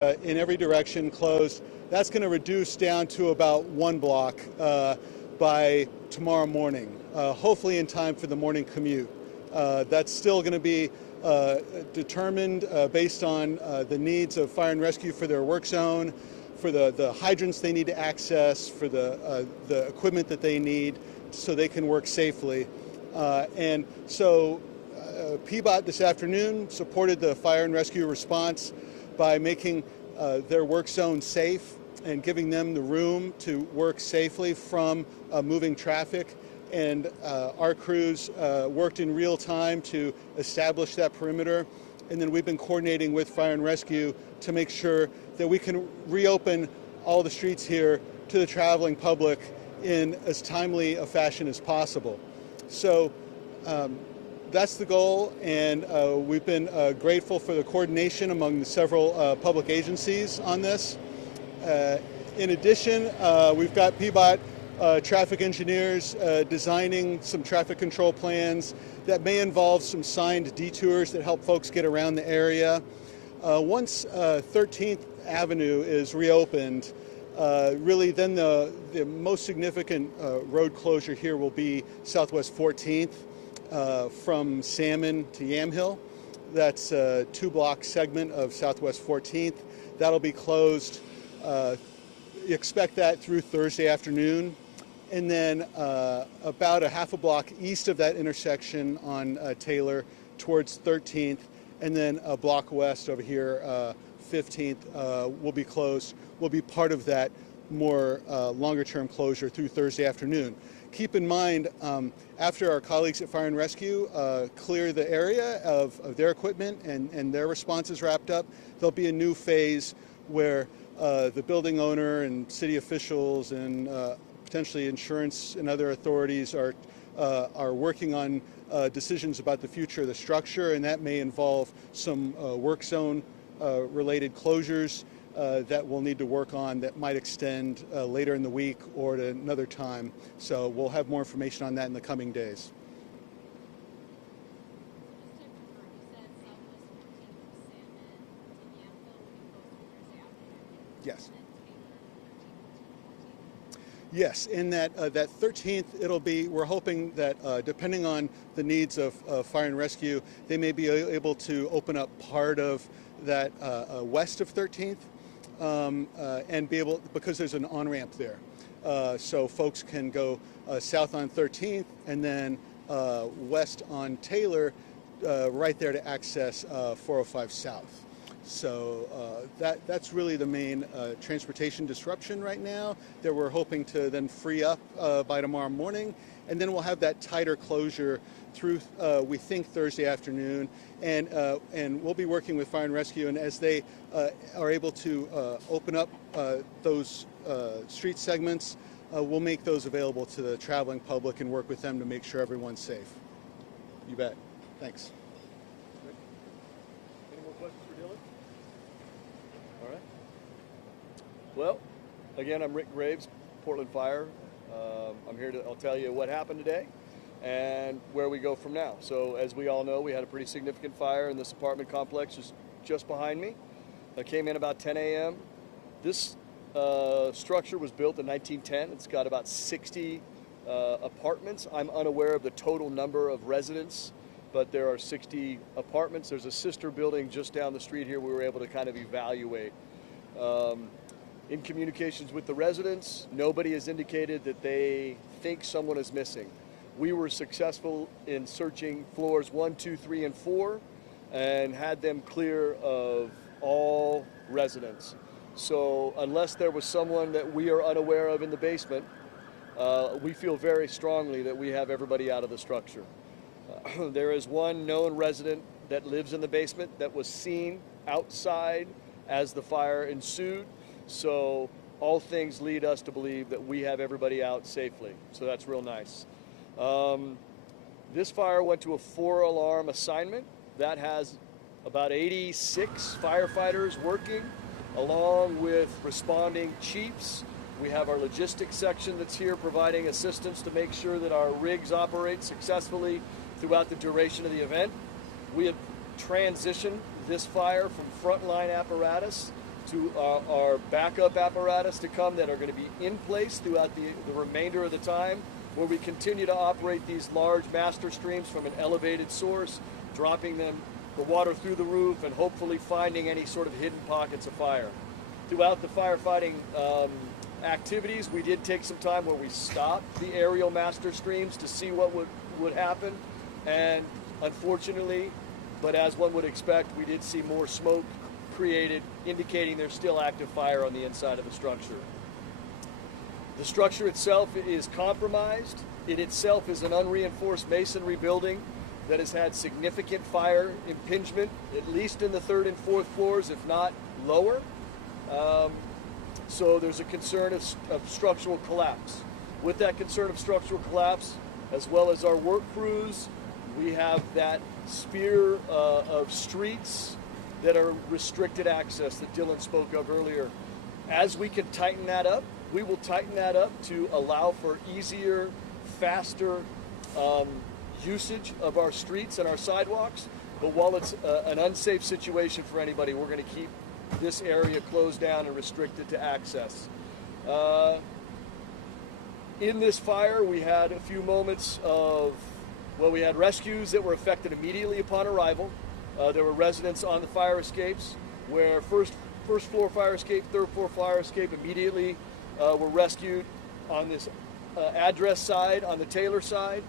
in every direction closed. That's going to reduce down to about 1 block by tomorrow morning, hopefully in time for the morning commute. That's still going to be determined based on the needs of fire and rescue for their work zone, for the hydrants they need to access, for the equipment that they need so they can work safely. And so PBOT this afternoon supported the fire and rescue response by making their work zone safe and giving them the room to work safely from moving traffic. And our crews worked in real time to establish that perimeter. And then we've been coordinating with fire and rescue to make sure that we can reopen all the streets here to the traveling public in as timely a fashion as possible. So that's the goal, and we've been grateful for the coordination among the several public agencies on this. In addition, we've got PBOT traffic engineers designing some traffic control plans that may involve some signed detours that help folks get around the area. Once 13th Avenue is reopened, really then the most significant road closure here will be Southwest 14th from Salmon to Yamhill. That's a 2-block segment of Southwest 14th. That'll be closed. You expect that through Thursday afternoon. And then about a half a block east of that intersection on Taylor towards 13th, and then a block west over here, 15th, will be closed, will be part of that more longer-term closure through Thursday afternoon. Keep in mind, after our colleagues at Fire and Rescue clear the area of their equipment and their response is wrapped up, there'll be a new phase where the building owner and city officials and potentially insurance and other authorities are working on decisions about the future of the structure, and that may involve some work zone related closures that we'll need to work on that might extend later in the week or at another time. So we'll have more information on that in the coming days. Yes. Yes, in that 13th, we're hoping that depending on the needs of fire and rescue, they may be able to open up part of that west of 13th and be able, because there's an on-ramp there. So folks can go south on 13th and then west on Taylor, right there to access 405 South. So that's really the main transportation disruption right now that we're hoping to then free up by tomorrow morning. And then we'll have that tighter closure through, we think, Thursday afternoon. And we'll be working with Fire and Rescue. And as they are able to open up those street segments, we'll make those available to the traveling public and work with them to make sure everyone's safe. You bet. Thanks. Well, again, I'm Rick Graves, Portland Fire. I'm here I'll tell you what happened today and where we go from now. So as we all know, we had a pretty significant fire in this apartment complex just behind me. That came in about 10 a.m. This structure was built in 1910. It's got about 60 apartments. I'm unaware of the total number of residents, but there are 60 apartments. There's a sister building just down the street here we were able to kind of evaluate. In communications with the residents, nobody has indicated that they think someone is missing. We were successful in searching floors 1, 2, 3, and 4 and had them clear of all residents. So unless there was someone that we are unaware of in the basement, we feel very strongly that we have everybody out of the structure. There is one known resident that lives in the basement that was seen outside as the fire ensued. So all things lead us to believe that we have everybody out safely. So that's real nice. This fire went to a 4-alarm assignment. That has about 86 firefighters working, along with responding chiefs. We have our logistics section that's here providing assistance to make sure that our rigs operate successfully throughout the duration of the event. We have transitioned this fire from frontline apparatus to our backup apparatus to come that are going to be in place throughout the remainder of the time, where we continue to operate these large master streams from an elevated source, dropping the water through the roof and hopefully finding any sort of hidden pockets of fire. Throughout the firefighting activities, we did take some time where we stopped the aerial master streams to see what would happen, and unfortunately, but as one would expect, we did see more smoke created, indicating there's still active fire on the inside of the structure. The structure itself is compromised. It itself is an unreinforced masonry building that has had significant fire impingement, at least in the 3rd and 4th floors, if not lower. So there's a concern of structural collapse. With that concern of structural collapse, as well as our work crews, we have that spear of streets that are restricted access that Dylan spoke of earlier. As we can tighten that up, we will tighten that up to allow for easier, faster usage of our streets and our sidewalks. But while it's an unsafe situation for anybody, we're going to keep this area closed down and restricted to access. In this fire, we had a few moments of, well, we had rescues that were affected immediately upon arrival. There were residents on the fire escapes where first floor fire escape, 3rd floor fire escape immediately were rescued on this address side, on the Taylor side.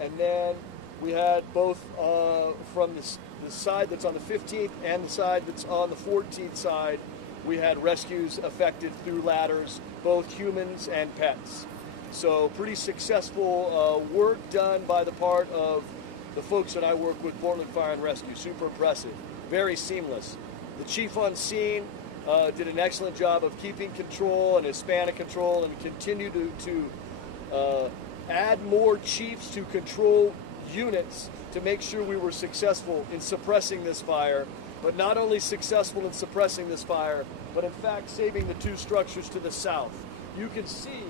And then we had both from the side that's on the 15th and the side that's on the 14th side, we had rescues affected through ladders, both humans and pets. So pretty successful work done by the part of the folks that I work with, Portland Fire and Rescue. Super impressive, very seamless. The chief on scene did an excellent job of keeping control and his span of control, and continued to add more chiefs to control units to make sure we were successful in suppressing this fire, but not only successful in suppressing this fire, but in fact saving the 2 structures to the south. You can see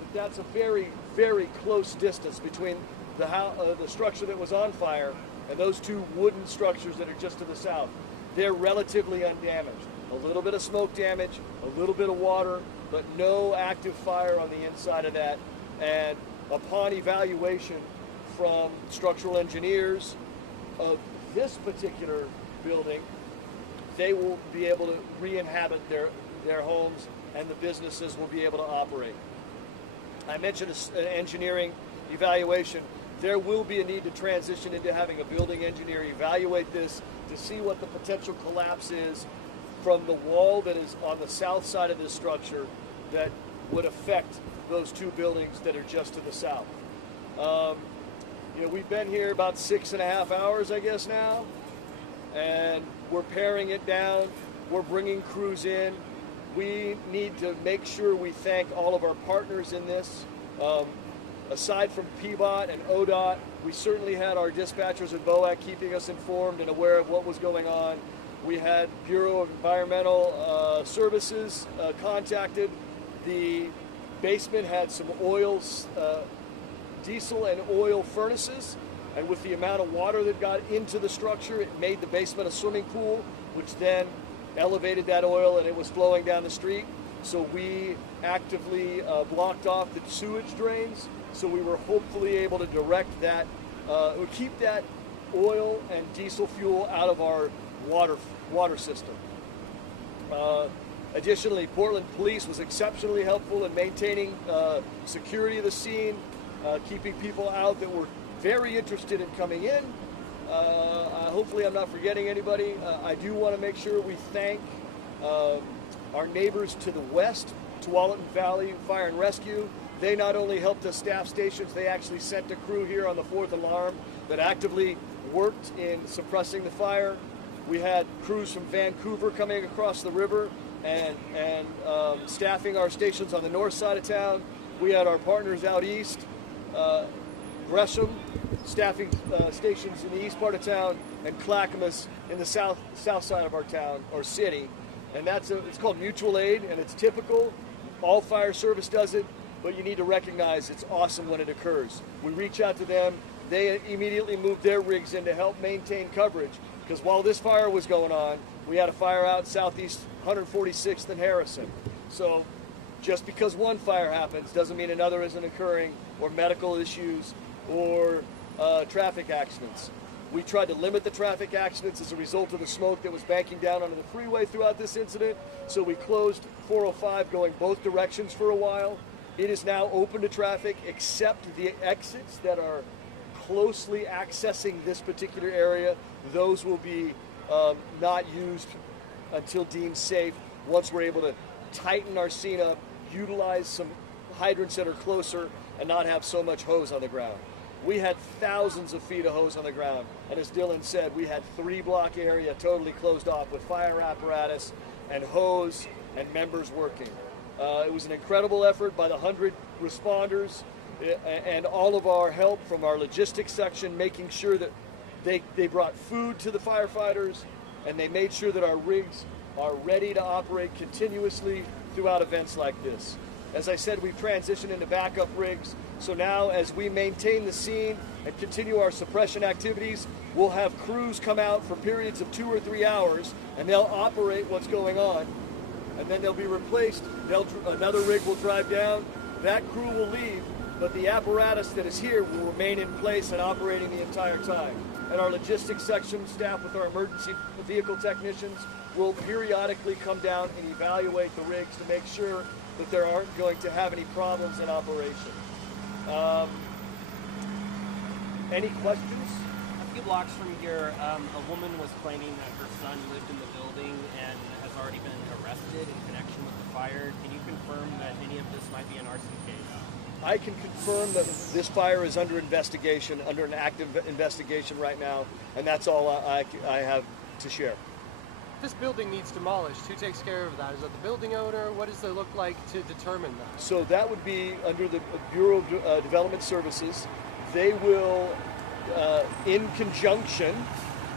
that that's a very, very close distance between the structure that was on fire and those 2 wooden structures that are just to the south. They're relatively undamaged. A little bit of smoke damage, a little bit of water, but no active fire on the inside of that. And upon evaluation from structural engineers of this particular building, they will be able to re-inhabit their homes, and the businesses will be able to operate. I mentioned an engineering evaluation. There will be a need to transition into having a building engineer evaluate this to see what the potential collapse is from the wall that is on the south side of this structure that would affect those 2 buildings that are just to the south. We've been here about 6.5 hours, I guess now, and we're paring it down. We're bringing crews in. We need to make sure we thank all of our partners in this. Aside from PBOT and ODOT, we certainly had our dispatchers at BOAC keeping us informed and aware of what was going on. We had Bureau of Environmental Services contacted. The basement had some diesel and oil furnaces, and with the amount of water that got into the structure, it made the basement a swimming pool, which then elevated that oil and it was flowing down the street. So we actively blocked off the sewage drains, so we were hopefully able to direct that, or keep that oil and diesel fuel out of our water system. Additionally, Portland Police was exceptionally helpful in maintaining security of the scene, keeping people out that were very interested in coming in. Hopefully I'm not forgetting anybody. I do want to make sure we thank our neighbors to the west, Tualatin Valley Fire and Rescue. They not only helped us staff stations, they actually sent a crew here on the 4th alarm that actively worked in suppressing the fire. We had crews from Vancouver coming across the river and staffing our stations on the north side of town. We had our partners out east, Gresham, staffing stations in the east part of town, and Clackamas in the south side of our town or city. And it's called mutual aid, and it's typical. All fire service does it, but you need to recognize it's awesome when it occurs. We reach out to them. They immediately moved their rigs in to help maintain coverage, because while this fire was going on, we had a fire out southeast 146th and Harrison. So just because one fire happens doesn't mean another isn't occurring, or medical issues, or traffic accidents. We tried to limit the traffic accidents as a result of the smoke that was banking down onto the freeway throughout this incident. So we closed 405 going both directions for a while. It is now open to traffic except the exits that are closely accessing this particular area. Those will be not used until deemed safe once we're able to tighten our scene up, utilize some hydrants that are closer, and not have so much hose on the ground. We had thousands of feet of hose on the ground, and as Dylan said, we had 3-block area totally closed off with fire apparatus and hose and members working. It was an incredible effort by the 100 responders and all of our help from our logistics section, making sure that they brought food to the firefighters, and they made sure that our rigs are ready to operate continuously throughout events like this. As I said, we've transitioned into backup rigs, so now as we maintain the scene and continue our suppression activities, we'll have crews come out for periods of 2 or 3 hours, and they'll operate what's going on, and then they'll be replaced. Another rig will drive down, that crew will leave, but the apparatus that is here will remain in place and operating the entire time. And our logistics section staff with our emergency vehicle technicians will periodically come down and evaluate the rigs to make sure that there aren't going to have any problems in operation. Any questions? A few blocks from here, a woman was claiming that her son lived in the building and has already been arrested in connection with the fire. Can you confirm that any of this might be an arson case? I can confirm that this fire is under investigation, under an active investigation right now, and that's all I have to share. This building needs demolished. Who takes care of that? Is it the building owner? What does it look like to determine that? So that would be under the Bureau of Development Services. They will, in conjunction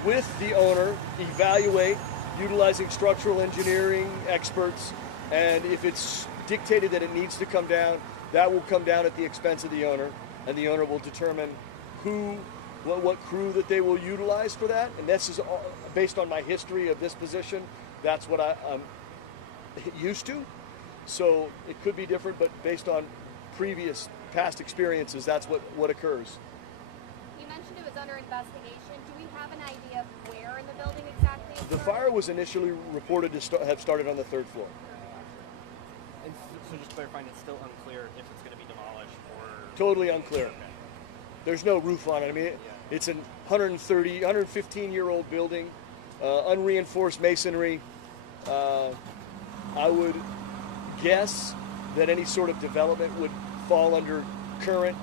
with the owner, evaluate utilizing structural engineering experts, and if it's dictated that it needs to come down, that will come down at the expense of the owner, and the owner will determine what crew that they will utilize for that. And this is all based on my history of this position. That's what I'm used to. So it could be different, but based on past experiences, that's what occurs. You mentioned it was under investigation. Do we have an idea of where in the building exactly? The fire was initially reported to have started on the 3rd floor. And so just clarifying, it's still unclear if it's going to be demolished or... Totally unclear. Okay. There's no roof on it. I mean, it's a 115-year-old building, unreinforced masonry. I would guess that any sort of development would fall under current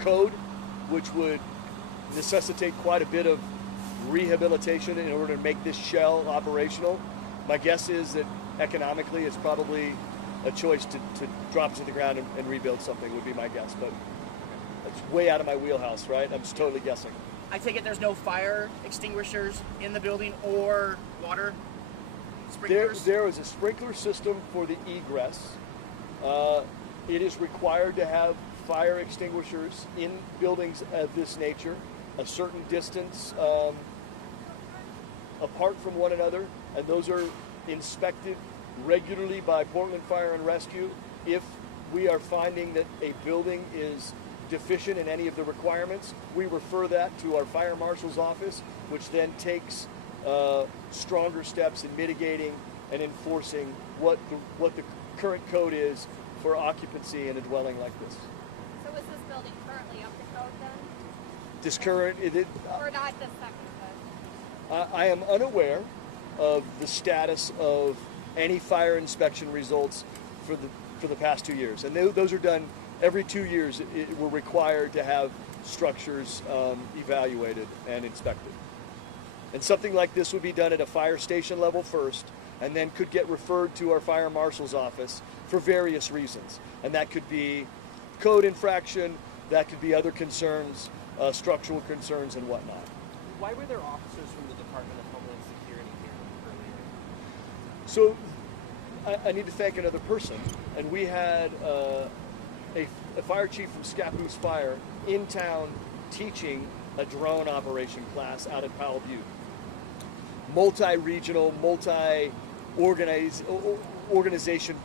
code, which would necessitate quite a bit of rehabilitation in order to make this shell operational. My guess is that economically it's probably a choice to drop to the ground and rebuild something would be my guess, but it's way out of my wheelhouse, right? I'm just totally guessing. I take it there's no fire extinguishers in the building or water sprinklers? There is a sprinkler system for the egress. It is required to have fire extinguishers in buildings of this nature, a certain distance apart from one another, and those are inspected regularly by Portland Fire and Rescue. If we are finding that a building is deficient in any of the requirements, we refer that to our fire marshal's office, which then takes stronger steps in mitigating and enforcing what the current code is for occupancy in a dwelling like this. So is this building currently up to code then? This current, Or not this second, I am unaware of the status of any fire inspection results for the past 2 years, and those are done every 2 years. We're required to have structures evaluated and inspected. And something like this would be done at a fire station level first, and then could get referred to our fire marshal's office for various reasons. And that could be code infraction, that could be other concerns, structural concerns and whatnot. Why were there officers from the Department of Homeland Security here earlier? So I need to thank another person, and we had a fire chief from Scappoose Fire in town teaching a drone operation class out at Powell Butte. Multi-regional, organization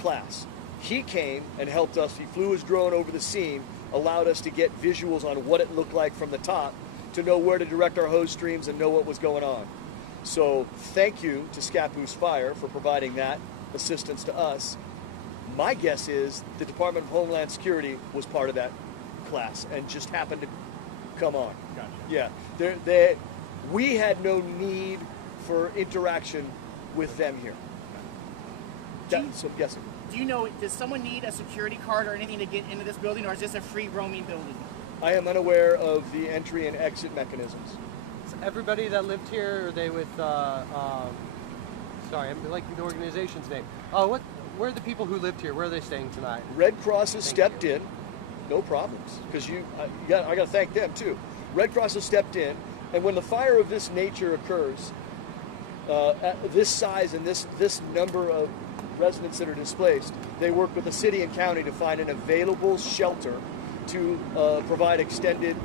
class. He came and helped us. He flew his drone over the scene, allowed us to get visuals on what it looked like from the top, to know where to direct our hose streams and know what was going on. So thank you to Scappoose Fire for providing that assistance to us. My guess is the Department of Homeland Security was part of that class and just happened to come on. Gotcha. Yeah, we had no need for interaction with them here. So guessing. Do you know, does someone need a security card or anything to get into this building, or is this a free roaming building? I am unaware of the entry and exit mechanisms. So everybody that lived here, are they with, sorry, I'm like the organization's name. Where are the people who lived here? Where are they staying tonight? Red Cross has stepped in, no problems, because I got to thank them too. Red Cross has stepped in, and when the fire of this nature occurs, at this size and this number of residents that are displaced, they work with the city and county to find an available shelter to provide extended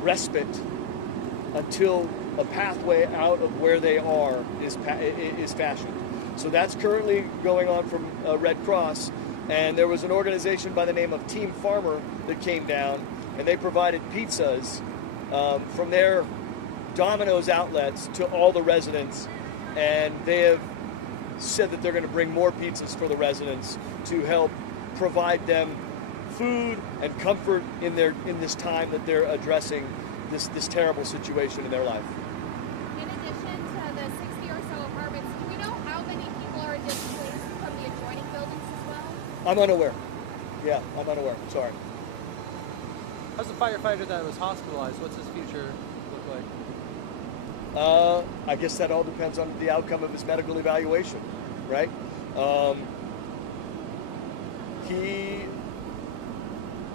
respite until a pathway out of where they are is fashioned. So that's currently going on from Red Cross, and there was an organization by the name of Team Farmer that came down, and they provided pizzas from their Domino's outlets to all the residents, and they have said that they're going to bring more pizzas for the residents to help provide them food and comfort in this time that they're addressing this terrible situation in their life. In addition to the 60 or so apartments, do we know how many people are displaced from the adjoining buildings as well? I'm unaware. Yeah, I'm unaware. Sorry. How's the firefighter that was hospitalized? What's his future look like? I guess that all depends on the outcome of his medical evaluation, right?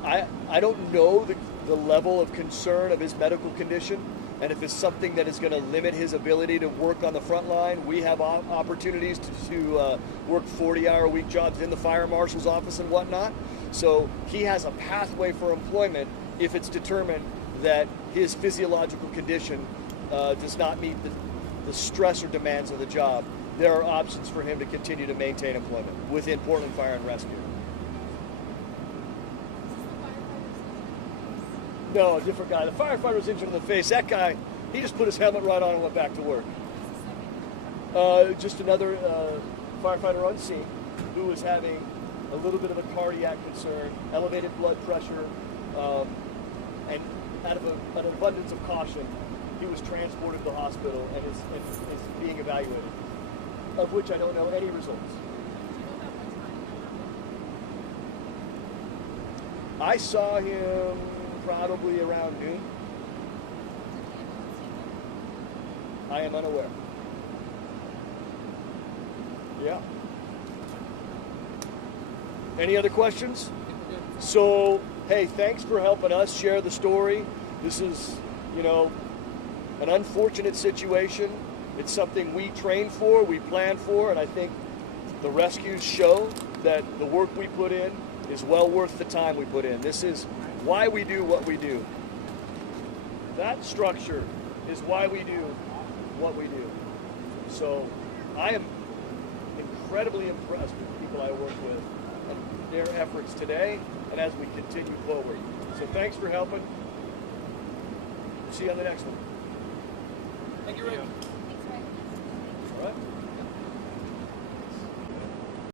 I don't know the level of concern of his medical condition, and if it's something that is going to limit his ability to work on the front line. We have opportunities to work 40-hour-a-week jobs in the fire marshal's office and whatnot. So he has a pathway for employment if it's determined that his physiological condition does not meet the stress or demands of the job. There are options for him to continue to maintain employment within Portland Fire and Rescue. No, a different guy. The firefighter was injured in the face. That guy, he just put his helmet right on and went back to work. Just another firefighter on scene who was having a little bit of a cardiac concern, elevated blood pressure, and out of an abundance of caution, he was transported to the hospital and is being evaluated, of which I don't know any results. I saw him probably around noon. I am unaware. Yeah. Any other questions? So, hey, thanks for helping us share the story. This is, an unfortunate situation. It's something we train for, we plan for, and I think the rescues show that the work we put in is well worth the time we put in. This is why we do what we do. That structure is why we do what we do. So I am incredibly impressed with the people I work with and their efforts today and as we continue forward. So thanks for helping. See you on the next one. Thank you, Rick. Thanks, Rick. All right.